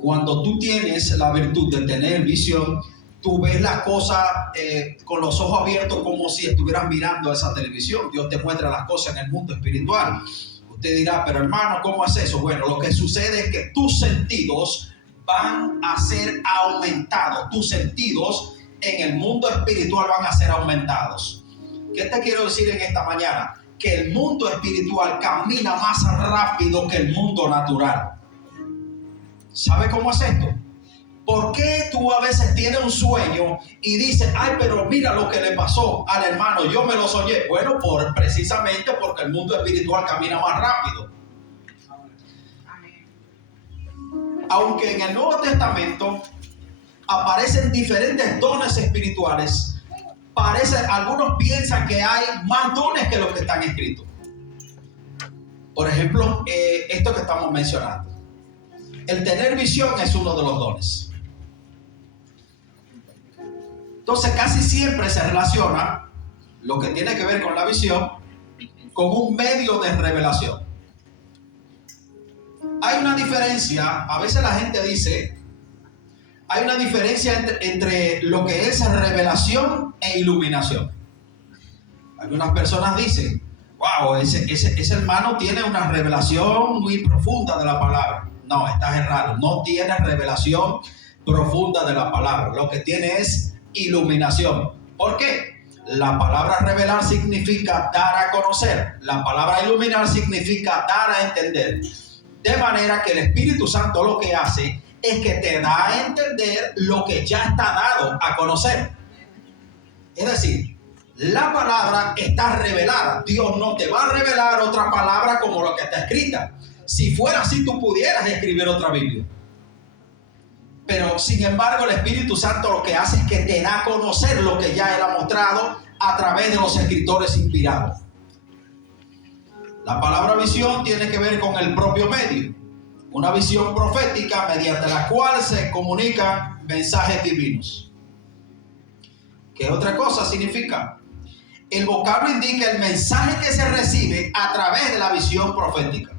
Cuando tú tienes la virtud de tener visión, tú ves las cosas con los ojos abiertos, como si estuvieras mirando esa televisión. Dios te muestra las cosas en el mundo espiritual. Usted dirá, pero hermano, ¿cómo es eso? Bueno, lo que sucede es que tus sentidos van a ser aumentados. Tus sentidos en el mundo espiritual van a ser aumentados. ¿Qué te quiero decir en esta mañana? Que el mundo espiritual camina más rápido que el mundo natural. ¿Sabe cómo es esto? ¿Por qué tú a veces tienes un sueño y dices, ay, pero mira lo que le pasó al hermano, yo me lo soñé? Bueno, precisamente porque el mundo espiritual camina más rápido. Aunque en el Nuevo Testamento aparecen diferentes dones espirituales, algunos piensan que hay más dones que los que están escritos. Por ejemplo, esto que estamos mencionando. El tener visión es uno de los dones. Entonces casi siempre se relaciona lo que tiene que ver con la visión con un medio de revelación. Hay una diferencia, a veces la gente dice, hay una diferencia entre lo que es revelación e iluminación. Algunas personas dicen, wow, ese hermano tiene una revelación muy profunda de la palabra. No, estás errado, no tiene revelación profunda de la palabra. Lo que tiene es iluminación. ¿Por qué? La palabra revelar significa dar a conocer. La palabra iluminar significa dar a entender. De manera que el Espíritu Santo lo que hace es que te da a entender lo que ya está dado a conocer. Es decir, la palabra está revelada. Dios no te va a revelar otra palabra como la que está escrita. Si fuera así, tú pudieras escribir otra Biblia. Pero, sin embargo, el Espíritu Santo lo que hace es que te da a conocer lo que ya Él ha mostrado a través de los escritores inspirados. La palabra visión tiene que ver con el propio medio. Una visión profética mediante la cual se comunican mensajes divinos. ¿Qué otra cosa significa? El vocablo indica el mensaje que se recibe a través de la visión profética.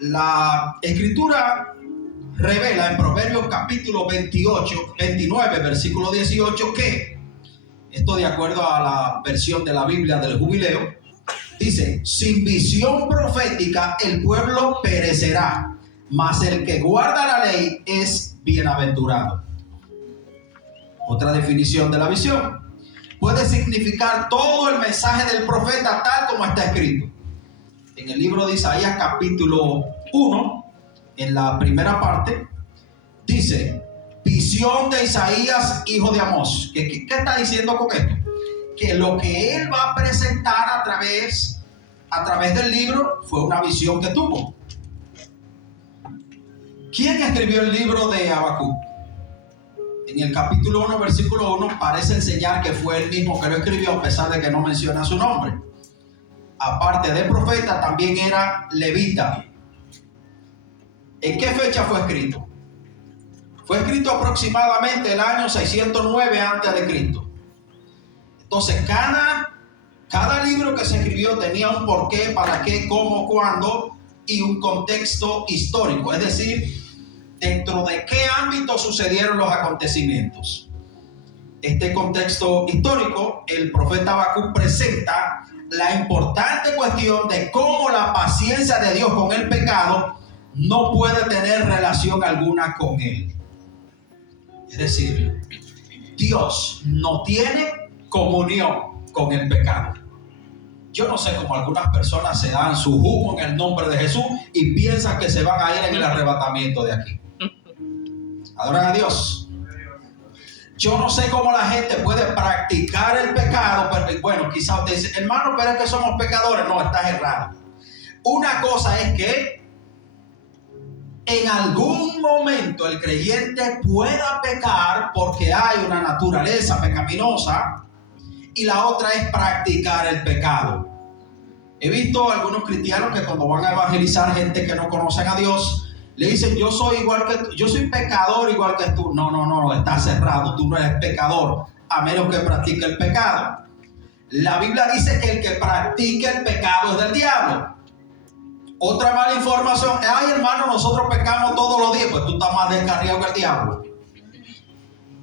La Escritura revela en Proverbios capítulo 29, versículo 18, que, esto de acuerdo a la versión de la Biblia del Jubileo, dice, sin visión profética el pueblo perecerá, mas el que guarda la ley es bienaventurado. Otra definición de la visión. Puede significar todo el mensaje del profeta tal como está escrito. En el libro de Isaías capítulo 1, en la primera parte, dice, visión de Isaías, hijo de Amós. ¿Qué está diciendo con esto? Que lo que él va a presentar a través del libro fue una visión que tuvo. ¿Quién escribió el libro de Habacuc? En el capítulo 1, versículo 1, parece enseñar que fue él mismo que lo escribió, a pesar de que no menciona su nombre. Aparte de profeta, también era levita. ¿En qué fecha fue escrito? Fue escrito aproximadamente el año 609 a.C. Entonces, cada libro que se escribió tenía un porqué, para qué, cómo, cuándo y un contexto histórico. Es decir, dentro de qué ámbito sucedieron los acontecimientos. Este contexto histórico, el profeta Habacuc presenta la importante cuestión de cómo la paciencia de Dios con el pecado no puede tener relación alguna con él. Es decir, Dios no tiene comunión con el pecado. Yo no sé cómo algunas personas se dan su jugo en el nombre de Jesús y piensan que se van a ir en el arrebatamiento de aquí. Adoran a Dios. Yo no sé cómo la gente puede practicar el pecado, pero bueno, quizás usted dice, hermano, pero es que somos pecadores. No, estás errado. Una cosa es que en algún momento el creyente pueda pecar porque hay una naturaleza pecaminosa, y la otra es practicar el pecado. He visto algunos cristianos que cuando van a evangelizar gente que no conocen a Dios, le dicen, yo soy igual que tú, yo soy pecador igual que tú. No, estás cerrado, tú no eres pecador, a menos que practique el pecado. La Biblia dice que el que practique el pecado es del diablo. Otra mala información, ay hermano, nosotros pecamos todos los días. Pues tú estás más descarriado que el diablo.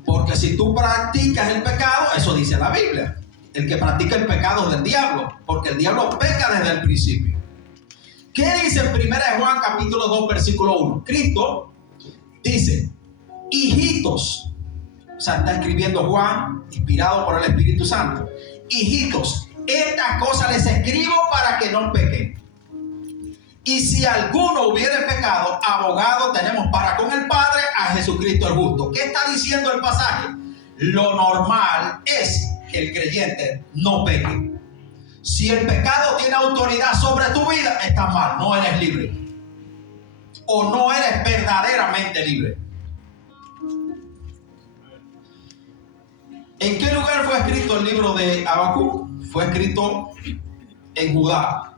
Porque si tú practicas el pecado, eso dice la Biblia, el que practica el pecado es del diablo, porque el diablo peca desde el principio. ¿Qué dice en 1 Juan capítulo 2 versículo 1? Cristo dice, hijitos, o sea, está escribiendo Juan, inspirado por el Espíritu Santo. Hijitos, estas cosas les escribo para que no pequen. Y si alguno hubiere pecado, abogado tenemos para con el Padre, a Jesucristo el justo. ¿Qué está diciendo el pasaje? Lo normal es que el creyente no peque. Si el pecado tiene autoridad sobre tu vida, estás mal, no eres libre. O no eres verdaderamente libre. ¿En qué lugar fue escrito el libro de Habacuc? Fue escrito en Judá.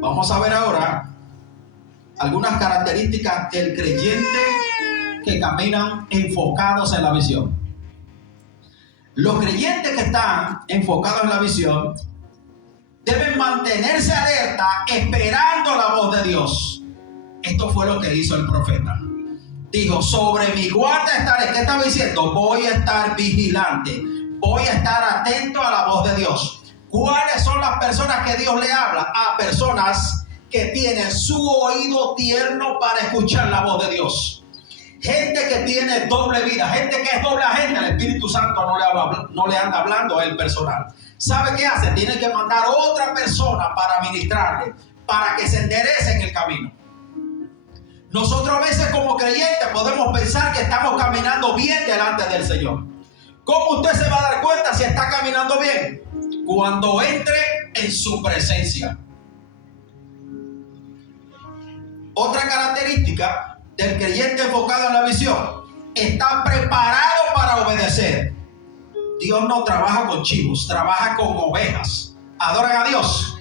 Vamos a ver ahora algunas características del creyente que caminan enfocados en la visión. Los creyentes que están enfocados en la visión deben mantenerse alerta esperando la voz de Dios. Esto fue lo que hizo el profeta. Dijo, sobre mi guarda estaré. ¿Qué estaba diciendo? Voy a estar vigilante. Voy a estar atento a la voz de Dios. ¿Cuáles son las personas que Dios le habla? A personas que tienen su oído tierno para escuchar la voz de Dios. Gente que tiene doble vida, gente que es doble agente. El Espíritu Santo no le anda hablando a él personal. ¿Sabe qué hace? Tiene que mandar otra persona para ministrarle, para que se enderece en el camino. Nosotros a veces como creyentes podemos pensar que estamos caminando bien delante del Señor. ¿Cómo usted se va a dar cuenta si está caminando bien? Cuando entre en su presencia. Otra característica del creyente enfocado en la visión: está preparado para obedecer. Dios no trabaja con chivos, trabaja con ovejas. ¿Adoran a Dios?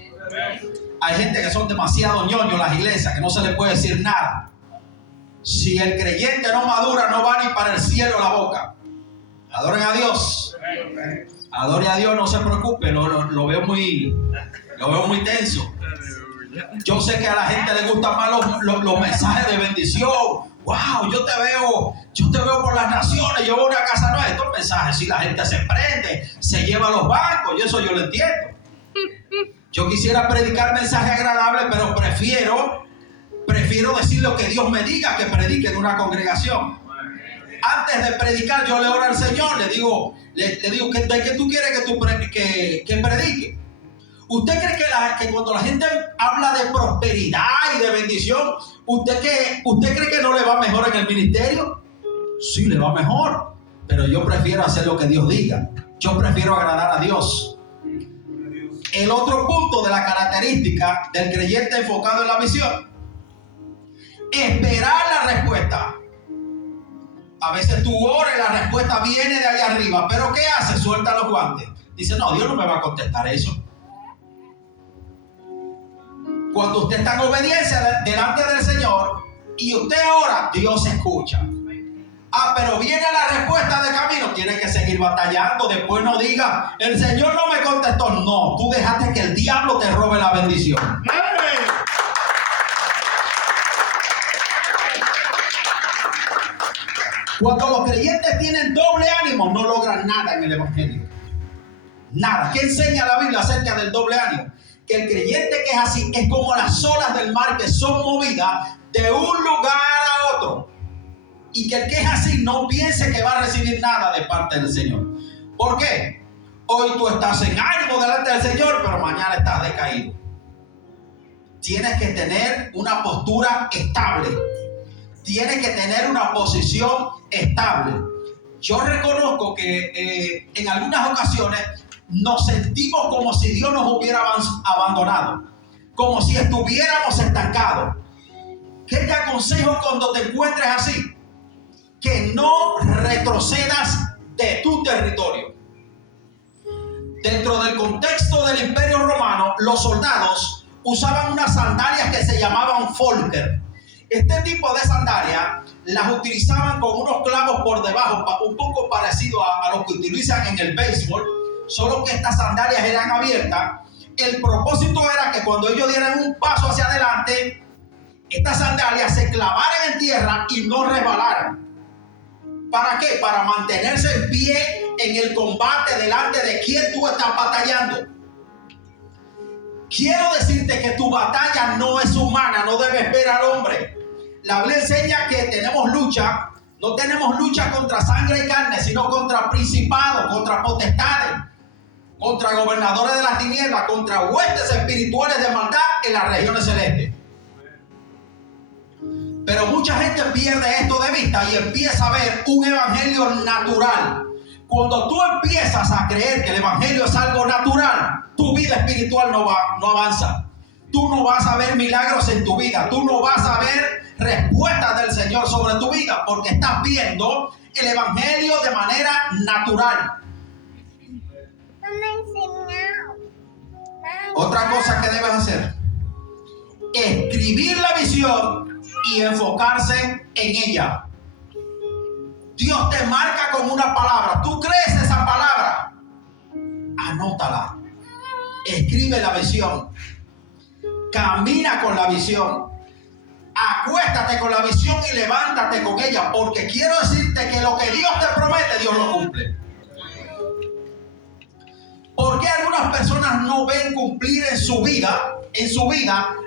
Hay gente que son demasiado ñoños en las iglesias, que no se les puede decir nada. Si el creyente no madura, no va ni para el cielo la boca. Adoren a Dios. Adore a Dios, no se preocupe, lo veo muy tenso. Yo sé que a la gente le gustan más los mensajes de bendición. Wow, yo te veo por las naciones, yo veo una casa nueva. Estos mensajes, si la gente se prende, se lleva a los bancos, y eso yo lo entiendo. Yo quisiera predicar mensajes agradables, pero prefiero decir lo que Dios me diga que predique en una congregación. Antes de predicar, yo le oro al Señor, le digo, ¿de qué tú quieres que predique? ¿Usted cree que cuando la gente habla de prosperidad y de bendición, ¿usted cree que no le va mejor en el ministerio? Sí, le va mejor, pero yo prefiero hacer lo que Dios diga. Yo prefiero agradar a Dios. El otro punto de la característica del creyente enfocado en la visión: esperar la respuesta. A veces tú oras y la respuesta viene de allá arriba, pero ¿qué hace? Suelta los guantes. Dice, no, Dios no me va a contestar eso. Cuando usted está en obediencia delante del Señor y usted ora, Dios escucha. Pero viene la respuesta de camino, tiene que seguir batallando. Después no diga, el Señor no me contestó. No, tú dejaste que el diablo te robe la bendición. Cuando los creyentes tienen doble ánimo, no logran nada en el evangelio. Nada. ¿Qué enseña la Biblia acerca del doble ánimo? Que el creyente que es así es como las olas del mar que son movidas de un lugar a otro. Y que el que es así no piense que va a recibir nada de parte del Señor. ¿Por qué? Hoy tú estás en ánimo delante del Señor, pero mañana estás decaído. Tienes que tener una postura estable. Tienes que tener una posición estable. Yo reconozco que en algunas ocasiones nos sentimos como si Dios nos hubiera abandonado, como si estuviéramos estancados. ¿Qué te aconsejo cuando te encuentres así? Que no retrocedas de tu territorio. Dentro del contexto del Imperio Romano, los soldados usaban unas sandalias que se llamaban folker. Este tipo de sandalias las utilizaban con unos clavos por debajo, un poco parecido a lo que utilizan en el béisbol, solo que estas sandalias eran abiertas El propósito era que cuando ellos dieran un paso hacia adelante, estas sandalias se clavaran en tierra y no resbalaran. ¿Para qué? Para mantenerse en pie en el combate delante de quien tú estás batallando. Quiero decirte que tu batalla no es humana, no debes ver al hombre. La Biblia enseña que tenemos lucha, no tenemos lucha contra sangre y carne, sino contra principados, contra potestades, contra gobernadores de las tinieblas, contra huestes espirituales de maldad en las regiones celestes. Pero mucha gente pierde esto de vista y empieza a ver un evangelio natural. Cuando tú empiezas a creer que el evangelio es algo natural, tu vida espiritual no avanza. Tú no vas a ver milagros en tu vida. Tú no vas a ver respuestas del Señor sobre tu vida porque estás viendo el evangelio de manera natural. Otra cosa que debes hacer: escribir la visión y enfocarse en ella. Dios te marca con una palabra. ¿Tú crees esa palabra? Anótala. Escribe la visión. Camina con la visión. Acuéstate con la visión y levántate con ella, porque quiero decirte que lo que Dios te promete, Dios lo cumple. ¿Por qué algunas personas no ven cumplir en su vida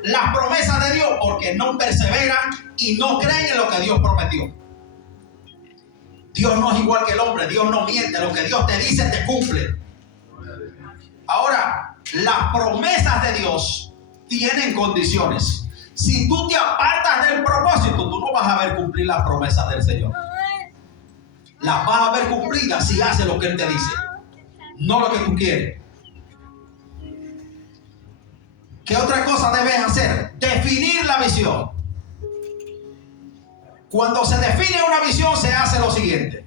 las promesas de Dios? Porque no perseveran y no creen en lo que Dios prometió. Dios no es igual que el hombre, Dios no miente, lo que Dios te dice te cumple. Ahora, las promesas de Dios tienen condiciones. Si tú te apartas del propósito, tú no vas a ver cumplir las promesas del Señor. Las vas a ver cumplidas si haces lo que Él te dice, no lo que tú quieres. ¿Qué otra cosa debes hacer? Definir la visión. Cuando se define una visión, se hace lo siguiente.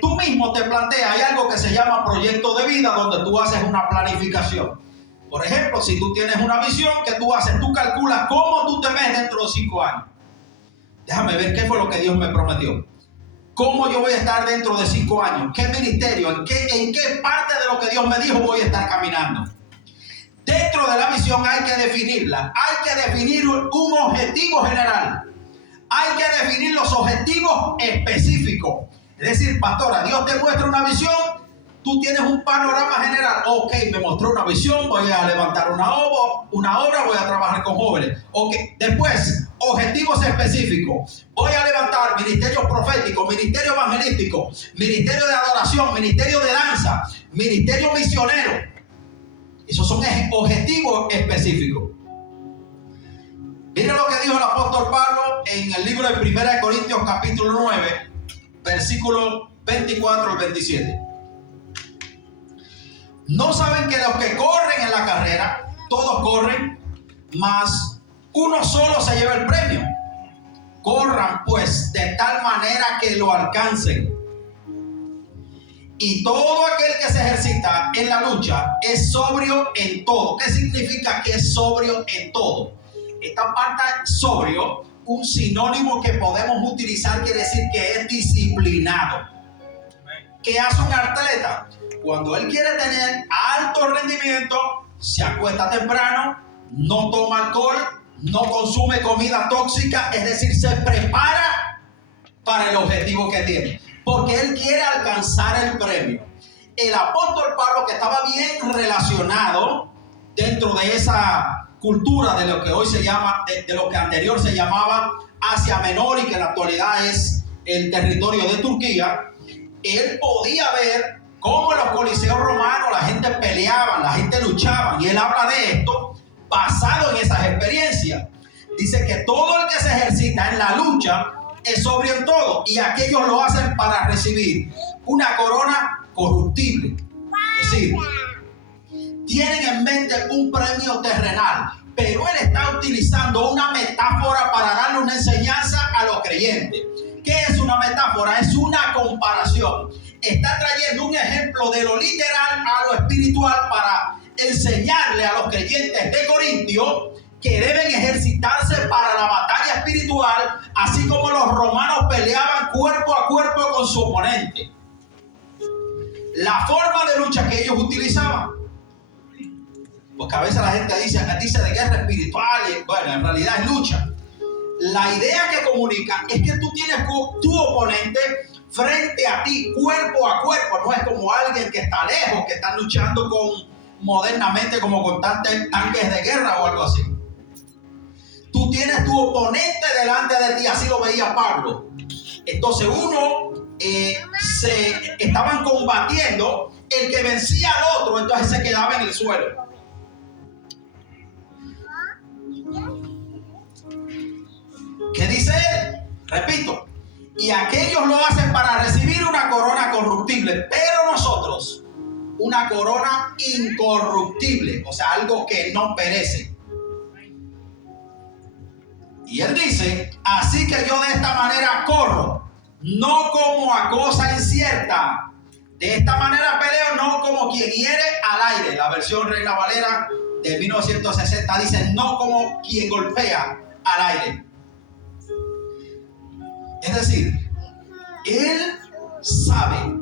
Tú mismo te planteas, hay algo que se llama proyecto de vida, donde tú haces una planificación. Por ejemplo, si tú tienes una visión, ¿qué tú haces? Tú calculas cómo tú te ves dentro de 5 años. Déjame ver qué fue lo que Dios me prometió. ¿Cómo yo voy a estar dentro de 5 años? ¿Qué ministerio? ¿En qué parte de lo que Dios me dijo voy a estar caminando? Dentro de la visión hay que definirla. Hay que definir un objetivo general. Hay que definir los objetivos específicos. Es decir, pastora, Dios te muestra una visión, tú tienes un panorama general. Ok, me mostró una visión, voy a levantar una obra, voy a trabajar con jóvenes. Ok, después, objetivos específicos. Voy a levantar ministerio profético, ministerio evangelístico, ministerio de adoración, ministerio de danza, ministerio misionero. Esos son objetivos específicos. Mira lo que dijo el apóstol Pablo en el libro de 1 Corintios capítulo 9, versículos 24 al 27. ¿No saben que los que corren en la carrera, todos corren, mas uno solo se lleva el premio? Corran pues de tal manera que lo alcancen. Y todo aquel que se ejercita en la lucha es sobrio en todo. ¿Qué significa que es sobrio en todo? Esta parte sobrio, un sinónimo que podemos utilizar, quiere decir que es disciplinado. ¿Qué hace un atleta? Cuando él quiere tener alto rendimiento, se acuesta temprano, no toma alcohol, no consume comida tóxica, es decir, se prepara para el objetivo que tiene, porque él quiere alcanzar el premio. El apóstol Pablo, que estaba bien relacionado dentro de esa cultura de lo que hoy se llama, de lo que anterior se llamaba Asia Menor y que en la actualidad es el territorio de Turquía, él podía ver cómo en los coliseos romanos la gente peleaba, la gente luchaba, y él habla de esto basado en esas experiencias. Dice que todo el que se ejercita en la lucha es sobrio en todo, y aquellos lo hacen para recibir una corona corruptible. Es decir, tienen en mente un premio terrenal, pero él está utilizando una metáfora para darle una enseñanza a los creyentes. ¿Qué es una metáfora? Es una comparación. Está trayendo un ejemplo de lo literal a lo espiritual para enseñarle a los creyentes de Corintio que deben ejercitarse para la batalla espiritual, así como los romanos peleaban cuerpo a cuerpo con su oponente. La forma de lucha que ellos utilizaban Porque a veces la gente dice de guerra espiritual, y bueno, en realidad es lucha. La idea que comunica es que tú tienes tu oponente frente a ti, cuerpo a cuerpo. No es como alguien que está lejos, que está luchando modernamente como con tanques de guerra o algo así. Tú tienes tu oponente delante de ti, así lo veía Pablo. Entonces se estaban combatiendo, el que vencía al otro, entonces se quedaba en el suelo. ¿Qué dice él? Repito, y aquellos lo hacen para recibir una corona corruptible, pero nosotros una corona incorruptible, o sea, algo que no perece. Y él dice, así que yo de esta manera corro, no como a cosa incierta. De esta manera peleo, no como quien hiere al aire. La versión Reina Valera de 1960 dice, no como quien golpea al aire. Es decir, él sabe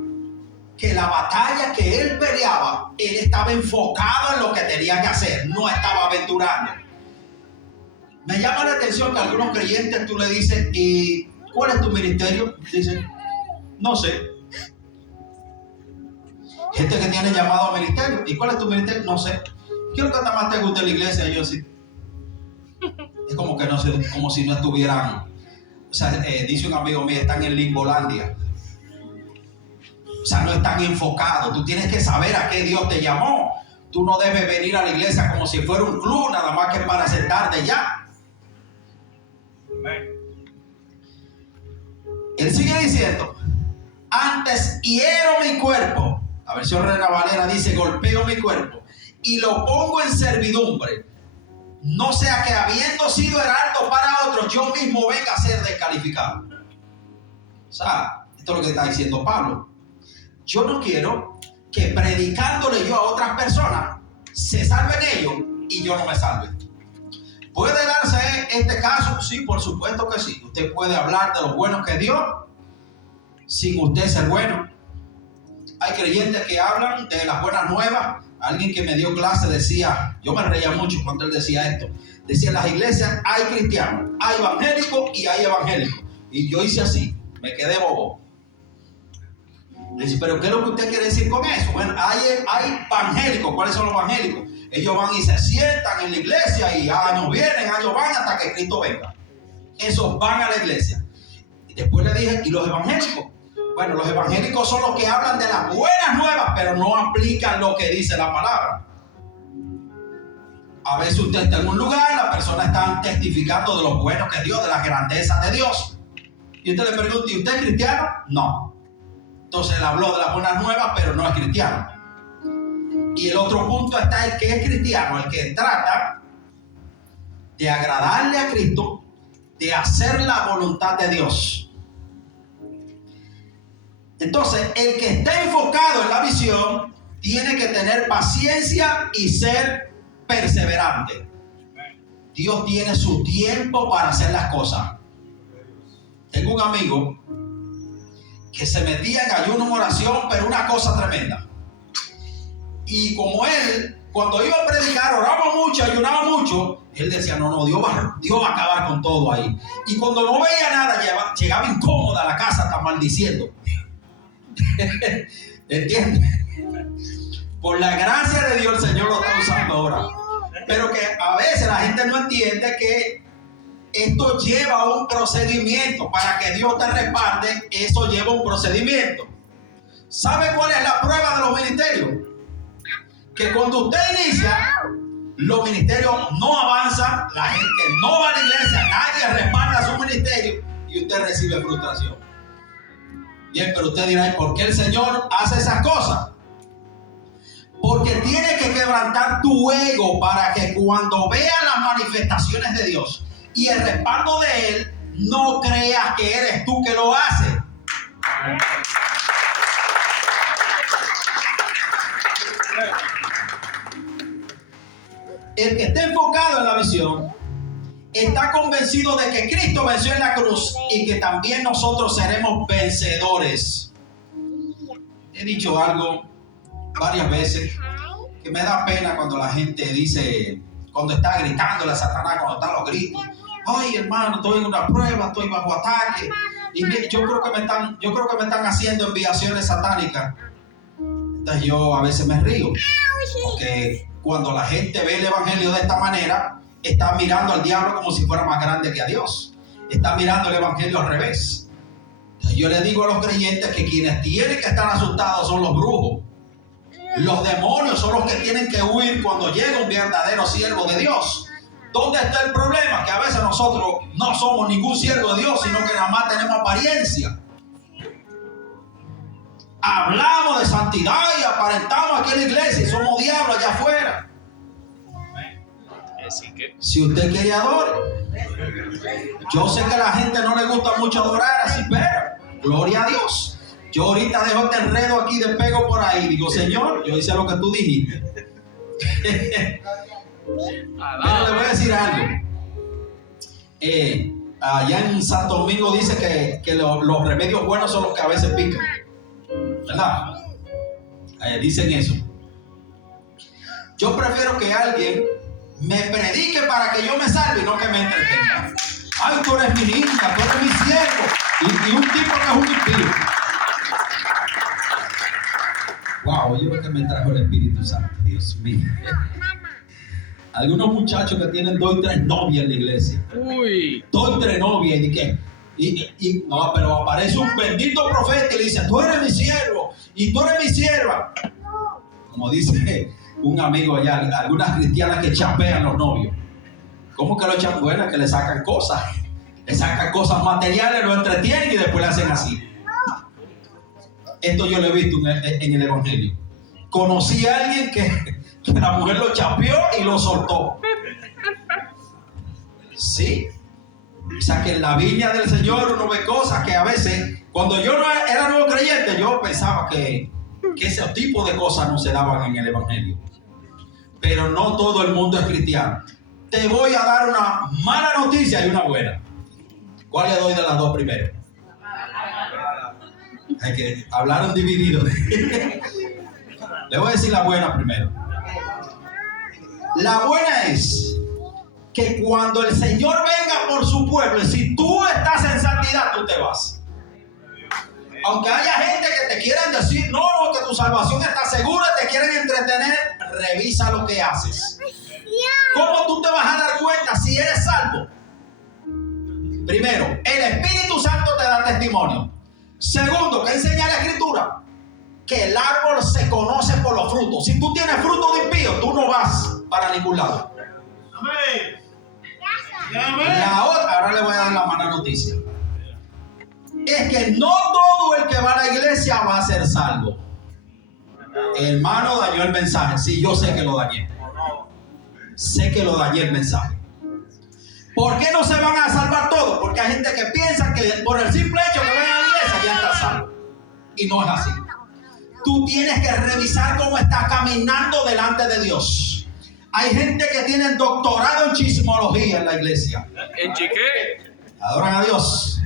que la batalla que él peleaba, él estaba enfocado en lo que tenía que hacer, no estaba aventurando. Me llama la atención que a algunos creyentes tú le dices, ¿y cuál es tu ministerio? Dicen, no sé. Gente que tiene llamado a ministerio, ¿y cuál es tu ministerio? No sé. ¿Qué es lo que más te gusta en la iglesia? Yo sí. Es como que no sé, como si no estuvieran. O sea, dice un amigo mío, están en Limbolandia. O sea, no están enfocados. Tú tienes que saber a qué Dios te llamó. Tú no debes venir a la iglesia como si fuera un club, nada más que para sentarte ya. Él sigue diciendo, antes hiero mi cuerpo. La versión Reina Valera dice, golpeo mi cuerpo y lo pongo en servidumbre. No sea que habiendo sido heraldo para otros, yo mismo venga a ser descalificado. O sea, esto es lo que está diciendo Pablo. Yo no quiero que predicándole yo a otras personas se salven ellos y yo no me salve. ¿Puede darse este caso? Sí, por supuesto que sí. Usted puede hablar de lo bueno que es Dios sin usted ser bueno. Hay creyentes que hablan de las buenas nuevas. Alguien que me dio clase decía, yo me reía mucho cuando él decía esto. Decía, en las iglesias hay cristianos, hay evangélicos y hay evangélicos. Y yo hice así, me quedé bobo. Le dice, pero ¿qué es lo que usted quiere decir con eso? Bueno, hay evangélicos. ¿Cuáles son los evangélicos? Ellos van y se sientan en la iglesia y años vienen, años van hasta que Cristo venga. Esos van a la iglesia. Y después le dije, ¿y los evangélicos? Bueno, los evangélicos son los que hablan de las buenas nuevas, pero no aplican lo que dice la palabra. A veces usted está en un lugar, la persona está testificando de lo bueno que es Dios, de las grandezas de Dios. Y usted le pregunta, ¿y usted es cristiano? No. Entonces él habló de las buenas nuevas, pero no es cristiano. Y el otro punto está el que es cristiano, el que trata de agradarle a Cristo, de hacer la voluntad de Dios. Entonces, el que está enfocado en la visión tiene que tener paciencia y ser perseverante. Dios tiene su tiempo para hacer las cosas. Tengo un amigo que se metía en ayuno en oración, pero una cosa tremenda. Y como él, cuando iba a predicar, oraba mucho, ayunaba mucho, él decía, no, Dios va a acabar con todo ahí. Y cuando no veía nada, llegaba incómoda a la casa, hasta maldiciendo. ¿Entiendes? Por la gracia de Dios, el Señor lo está usando ahora. Pero que a veces la gente no entiende que esto lleva un procedimiento. Para que Dios te respalde, eso lleva un procedimiento. ¿Sabe cuál es la prueba de los ministerios? Que cuando usted inicia, los ministerios no avanzan, la gente no va a la iglesia, nadie respalda su ministerio y usted recibe frustración. Bien, pero usted dirá, ¿y por qué el Señor hace esas cosas? Porque tiene que quebrantar tu ego para que cuando veas las manifestaciones de Dios y el respaldo de Él, no creas que eres tú que lo haces. El que esté enfocado en la visión está convencido de que Cristo venció en la cruz y que también nosotros seremos vencedores. He dicho algo varias veces que me da pena cuando la gente dice, cuando está gritando a Satanás, cuando están los gritos. Ay, hermano, estoy en una prueba, estoy bajo ataque. Y yo creo que me están haciendo enviaciones satánicas. Entonces yo a veces me río. Porque cuando la gente ve el evangelio de esta manera, está mirando al diablo como si fuera más grande que a Dios. Está mirando el evangelio al revés. Entonces yo le digo a los creyentes que quienes tienen que estar asustados son los brujos. Los demonios son los que tienen que huir cuando llega un verdadero siervo de Dios. ¿Dónde está el problema? Que a veces nosotros no somos ningún siervo de Dios, sino que nada más tenemos apariencia. Hablamos de santidad y aparentamos aquí en la iglesia y somos diablos allá afuera. Si usted quiere adorar, yo sé que a la gente no le gusta mucho adorar así, pero gloria a Dios. Yo ahorita dejo este enredo aquí, despego por ahí. Digo, Señor, yo hice lo que tú dijiste. Pero le voy a decir algo. Allá en Santo Domingo dice que los remedios buenos son los que a veces pican. ¿Verdad? Dicen eso. Yo prefiero que alguien me predique para que yo me salve y no que me entretenga. Ay, tú eres mi hija, tú eres mi siervo. Y un tipo que es un impío. Wow, yo creo que me trajo el Espíritu Santo, Dios mío. Algunos muchachos que tienen 2 y 3 novias en la iglesia. 2 y 3 novias. No, pero aparece un bendito profeta y le dice, tú eres mi siervo y tú eres mi sierva. Como dice un amigo allá, algunas cristianas que chapean los novios. ¿Cómo que lo echan? Bueno, que le sacan cosas. Le sacan cosas materiales, lo entretienen y después le hacen así. Esto yo lo he visto en el evangelio. Conocí a alguien que la mujer lo chapeó y lo soltó. Sí. O sea que en la viña del Señor uno ve cosas que a veces, cuando yo no era nuevo creyente, yo pensaba que ese tipo de cosas no se daban en el evangelio. Pero no todo el mundo es cristiano. Te voy a dar una mala noticia y una buena. ¿Cuál le doy de las dos primero? Hay que hablar dividido. Le voy a decir la buena primero. La buena es que cuando el Señor venga por su pueblo, si tú estás en santidad, tú te vas. Aunque haya gente que te quieran decir, no, que tu salvación está segura, te quieren entretener, revisa lo que haces. ¿Cómo tú te vas a dar cuenta si eres salvo? Primero, el Espíritu Santo te da testimonio. Segundo, ¿qué enseña la Escritura? Que el árbol se conoce por los frutos. Si tú tienes fruto de impío, tú no vas para ningún lado. Amén. La otra, ahora le voy a dar la mala noticia. Es que no todo el que va a la iglesia va a ser salvo. El hermano dañó el mensaje. Sí, yo sé que lo dañé. Sé que lo dañé el mensaje. ¿Por qué no se van a salvar todos? Porque hay gente que piensa que por el simple hecho que ven a la iglesia ya está salvo. Y no es así. Tú tienes que revisar cómo estás caminando delante de Dios. Hay gente que tiene doctorado en chismología en la iglesia. ¿En chiqué? Adoran a Dios.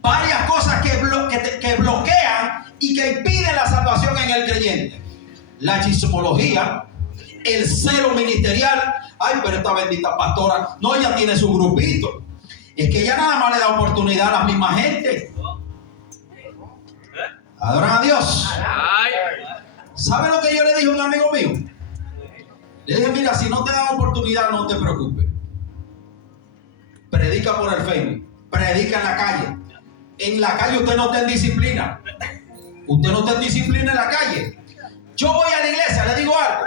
Varias cosas que bloquean y que impiden la salvación en el creyente. La chismología, el celo ministerial. Ay, pero esta bendita pastora, no, ella tiene su grupito. Es que ella nada más le da oportunidad a la misma gente. Adoran a Dios. ¿Sabe lo que yo le dije a un amigo mío? Le dije, mira, si no te dan oportunidad, no te preocupes. Predica por el Facebook, predica en la calle. En la calle usted no está en disciplina. Usted no está en disciplina en la calle. Yo voy a la iglesia, le digo algo.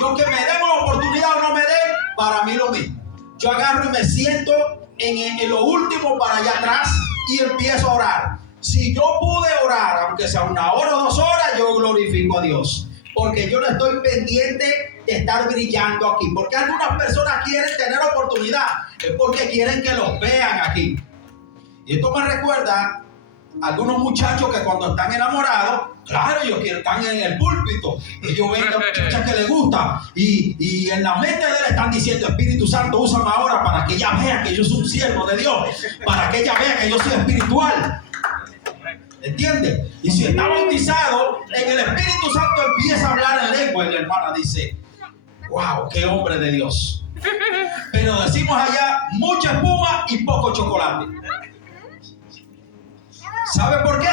Yo que me den una oportunidad o no me den, para mí lo mismo. Yo agarro y me siento en lo último para allá atrás y empiezo a orar. Si yo pude orar, aunque sea 1 hora o 2 horas, yo glorifico a Dios. Porque yo no estoy pendiente de estar brillando aquí. Porque algunas personas quieren tener oportunidad. Es porque quieren que los vean aquí. Y esto me recuerda a algunos muchachos que cuando están enamorados, claro, ellos están en el púlpito. Ellos ven a la muchacha que les gusta. Y en la mente de él están diciendo, Espíritu Santo, úsame ahora para que ella vea que yo soy un siervo de Dios. Para que ella vea que yo soy espiritual. ¿Entiende? Y si está bautizado en el Espíritu Santo, empieza a hablar en lengua y la hermana dice: wow, qué hombre de Dios. Pero decimos allá, mucha espuma y poco chocolate. ¿Sabe por qué?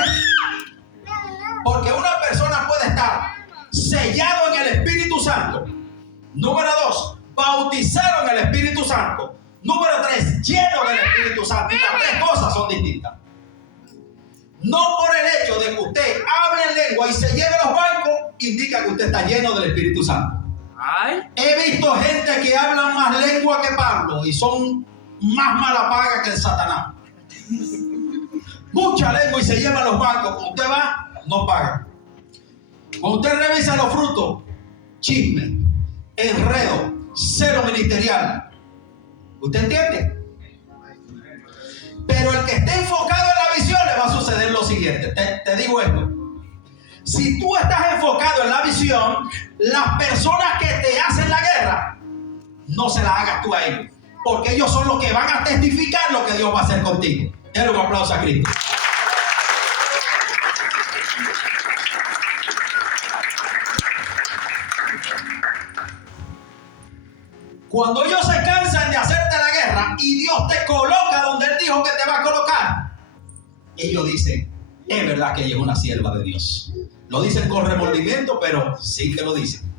Porque una persona puede estar sellado en el Espíritu Santo. Número 2, bautizado en el Espíritu Santo. Número 3, lleno del Espíritu Santo. Y las tres cosas son distintas. No por el hecho de que usted hable en lengua y se lleve los bancos, indica que usted está lleno del Espíritu Santo. He visto gente que habla más lengua que Pablo y son más mala paga que el Satanás. Mucha lengua y se llevan los bancos. Cuando usted va, no paga. Cuando usted revisa los frutos, chisme, enredo, celo ministerial. ¿Usted entiende? Pero el que esté enfocado en la visión, le va a suceder lo siguiente. Te digo esto. Si tú estás enfocado en la visión, las personas que te hacen la guerra, no se la hagas tú a ellos. Porque ellos son los que van a testificar lo que Dios va a hacer contigo. Denle un aplauso a Cristo. Cuando ellos se cansan de hacerte la guerra y Dios te coloca donde Él dijo que te va a colocar, ellos dicen: es verdad que ella es una sierva de Dios. Lo dicen con remordimiento, pero sí que lo dicen.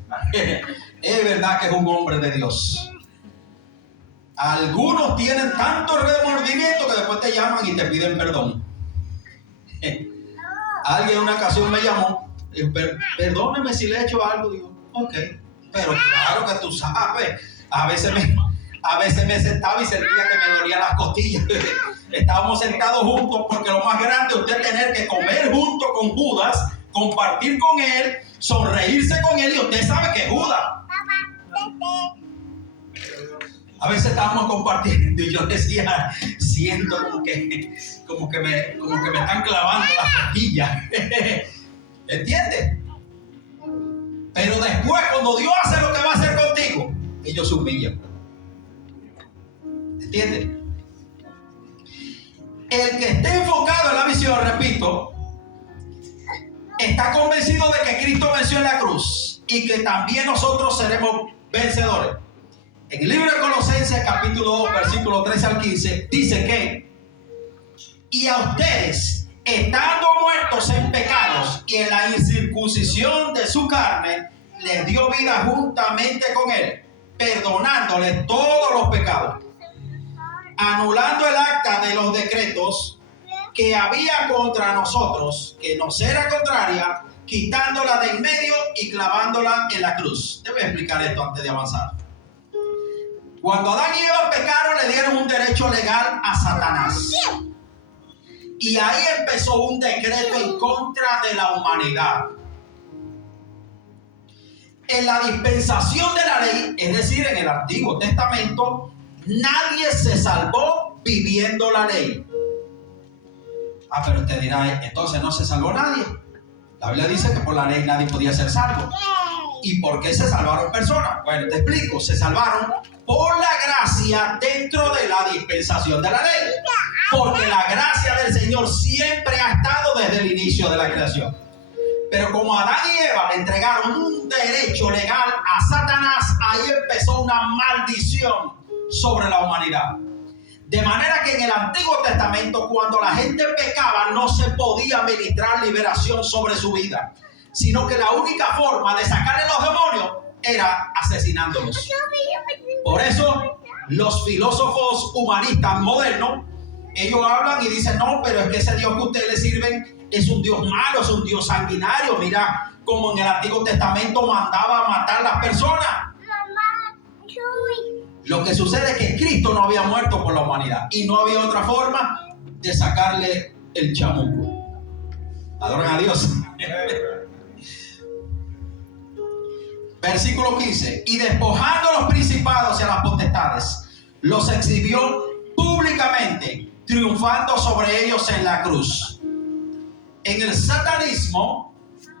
Es verdad que es un hombre de Dios. Algunos tienen tanto remordimiento que después te llaman y te piden perdón. Alguien en una ocasión me llamó y dijo: perdóneme si le he hecho algo. Digo: ok, pero claro que tú sabes. A veces me sentaba y sentía que me dolían las costillas. Estábamos sentados juntos, porque lo más grande es usted tener que comer junto con Judas, compartir con él, sonreírse con él, y usted sabe que es Judas. A veces estábamos compartiendo y yo decía: siento como que me están clavando las costillas. ¿Entiendes? Pero después, cuando Dios hace lo que va a hacer contigo, ellos se humillan. ¿Entiendes? El que esté enfocado en la visión, repito, está convencido de que Cristo venció en la cruz y que también nosotros seremos vencedores. En el libro de Colosenses, capítulo 2, versículo 13 al 15, dice que: y a ustedes, estando muertos en pecados y en la incircuncisión de su carne, les dio vida juntamente con Él, perdonándoles todos los pecados, anulando el acta de los decretos que había contra nosotros, que nos era contraria, quitándola de en medio y clavándola en la cruz. Te voy a explicar esto antes de avanzar. Cuando Adán y Eva pecaron, le dieron un derecho legal a Satanás. Y ahí empezó un decreto en contra de la humanidad. En la dispensación de la ley, es decir, en el Antiguo Testamento, nadie se salvó viviendo la ley. Pero usted dirá: entonces no se salvó nadie. La Biblia dice que por la ley nadie podía ser salvo. ¿Y por qué se salvaron personas? Bueno, te explico. Se salvaron por la gracia dentro de la dispensación de la ley. Porque la gracia del Señor siempre ha estado desde el inicio de la creación. Pero como Adán y Eva le entregaron un derecho legal a Satanás, ahí empezó una maldición sobre la humanidad. De manera que en el Antiguo Testamento, cuando la gente pecaba, no se podía ministrar liberación sobre su vida, sino que la única forma de sacarle los demonios era asesinándolos. Por eso los filósofos humanistas modernos, ellos hablan y dicen: no, pero es que ese Dios que ustedes le sirven es un Dios malo, es un Dios sanguinario. Mira como en el Antiguo Testamento mandaba a matar a las personas. Lo que sucede es que Cristo no había muerto por la humanidad y no había otra forma de sacarle el chamuco. Adoren a Dios. Versículo 15: y despojando a los principados y a las potestades, los exhibió públicamente, triunfando sobre ellos en la cruz. En el satanismo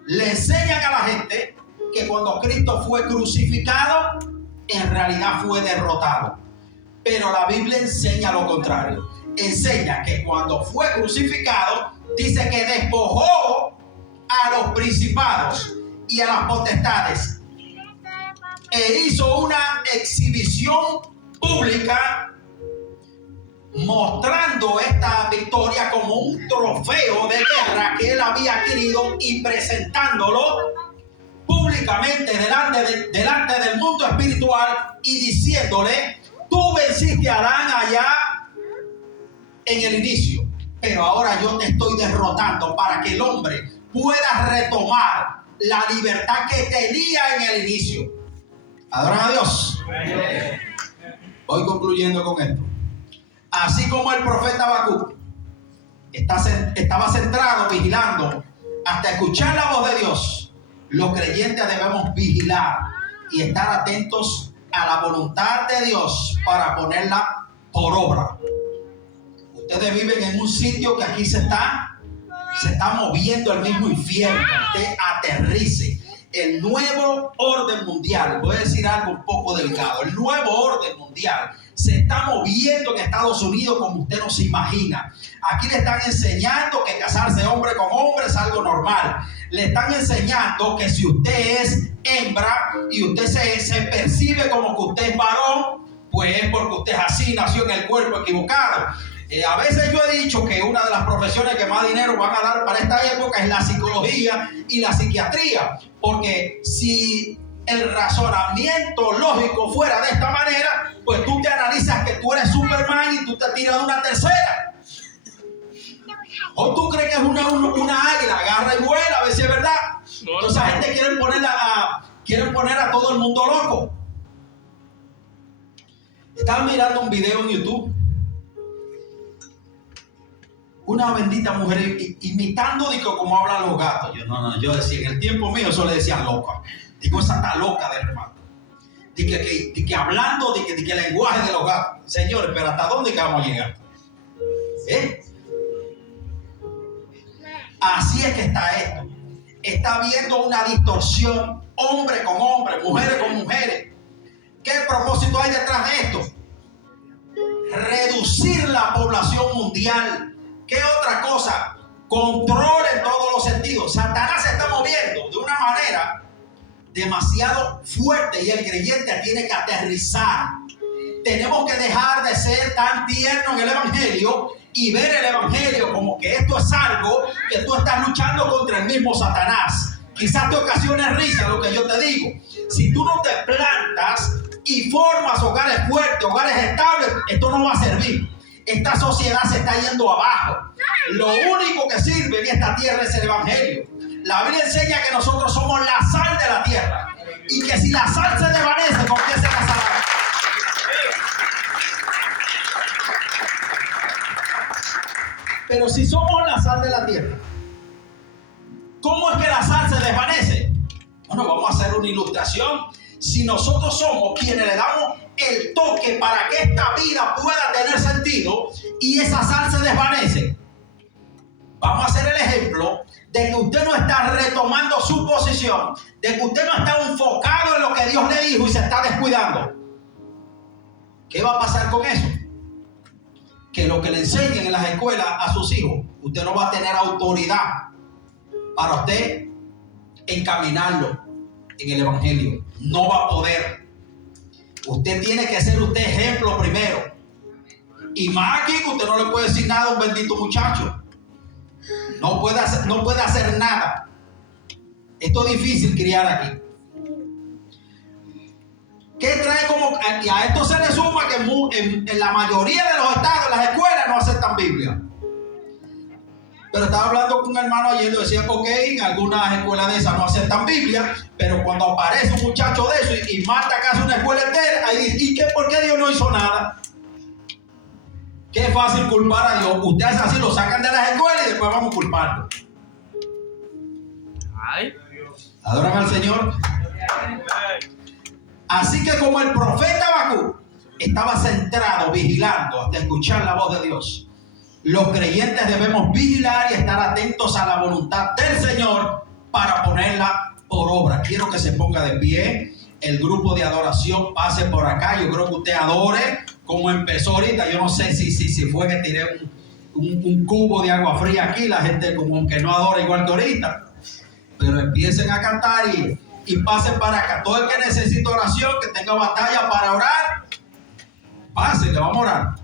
le enseñan a la gente que cuando Cristo fue crucificado, en realidad fue derrotado. Pero la Biblia enseña lo contrario. Enseña que cuando fue crucificado, dice que despojó a los principados y a las potestades e hizo una exhibición pública mostrando esta victoria como un trofeo de guerra que él había adquirido y presentándolo públicamente delante del mundo espiritual y diciéndole: tú venciste a Adán allá en el inicio, pero ahora yo te estoy derrotando para que el hombre pueda retomar la libertad que tenía en el inicio. Adoran a Dios. Voy concluyendo con esto. Así como el profeta Habacuc estaba centrado, vigilando hasta escuchar la voz de Dios, los creyentes debemos vigilar y estar atentos a la voluntad de Dios para ponerla por obra. Ustedes viven en un sitio que aquí se está moviendo el mismo infierno. Usted aterrice. El nuevo orden mundial, voy a decir algo un poco delicado, el nuevo orden mundial se está moviendo en Estados Unidos como usted no se imagina. Aquí le están enseñando que casarse hombre con hombre es algo normal. Le están enseñando que si usted es hembra y usted se percibe como que usted es varón, pues es porque usted es así, nació en el cuerpo equivocado. A veces yo he dicho que una de las profesiones que más dinero van a dar para esta época es la psicología y la psiquiatría, porque si el razonamiento lógico fuera de esta manera, pues tú te analizas que tú eres Superman y tú te tiras de una tercera. O tú crees que es una águila, agarra y vuela, a ver si es verdad. Entonces la gente quiere poner a todo el mundo loco. Estaba mirando un video en YouTube. Una bendita mujer imitando como hablan los gatos. Yo decía, en el tiempo mío eso le decían loca. Digo, esa está loca de hermano. Que hablando de que el lenguaje de los gatos. Señores, pero ¿hasta dónde que vamos a llegar? Así es que está esto. Está habiendo una distorsión, hombre con hombre, mujeres con mujeres. ¿Qué propósito hay detrás de esto? Reducir la población mundial. ¿Qué otra cosa? Control en todos los sentidos. Satanás se está moviendo de una manera demasiado fuerte y el creyente tiene que aterrizar. Tenemos que dejar de ser tan tiernos en el evangelio y ver el evangelio como que esto es algo que tú estás luchando contra el mismo Satanás. Quizás te ocasione risa lo que yo te digo. Si tú no te plantas y formas hogares fuertes, hogares estables, esto no va a servir. Esta sociedad se está yendo abajo. Lo único que sirve en esta tierra es el evangelio. La Biblia enseña que nosotros somos la sal de la tierra y que si la sal se desvanece, ¿con qué se casará? Pero si somos la sal de la tierra, ¿cómo es que la sal se desvanece? Bueno, vamos a hacer una ilustración. Si nosotros somos quienes le damos el toque para que esta vida pueda tener sentido y esa sal se desvanece, vamos a hacer el ejemplo de que usted no está retomando su posición, de que usted no está enfocado en lo que Dios le dijo y se está descuidando. ¿Qué va a pasar con eso? Que lo que le enseñen en las escuelas a sus hijos, usted no va a tener autoridad para usted encaminarlo en el evangelio. No va a poder. Usted tiene que ser usted ejemplo primero. Y más aquí que usted no le puede decir nada a un bendito muchacho. No puede hacer nada. Esto es difícil criar aquí. ¿Qué trae como? Y a esto se le suma que en la mayoría de los estados, las escuelas no aceptan Biblia. Pero estaba hablando con un hermano ayer y decía, ok, en algunas escuelas de esas no aceptan Biblia, pero cuando aparece un muchacho de eso y mata casi una escuela entera, ahí dice, ¿y por qué Dios no hizo nada? Qué fácil culpar a Dios. Ustedes así lo sacan de las escuelas y después vamos a culparlo. Adoran al Señor. Así que como el profeta Habacuc estaba centrado, vigilando hasta escuchar la voz de Dios, los creyentes debemos vigilar y estar atentos a la voluntad del Señor para ponerla por obra. Quiero que se ponga de pie. El grupo de adoración pase por acá. Yo creo que usted adore como empezó ahorita. Yo no sé si fue que tiré un cubo de agua fría aquí, la gente como que no adora igual que ahorita. Pero empiecen a cantar y pasen para acá. Todo el que necesite oración, que tenga batalla para orar, pase, que vamos a orar.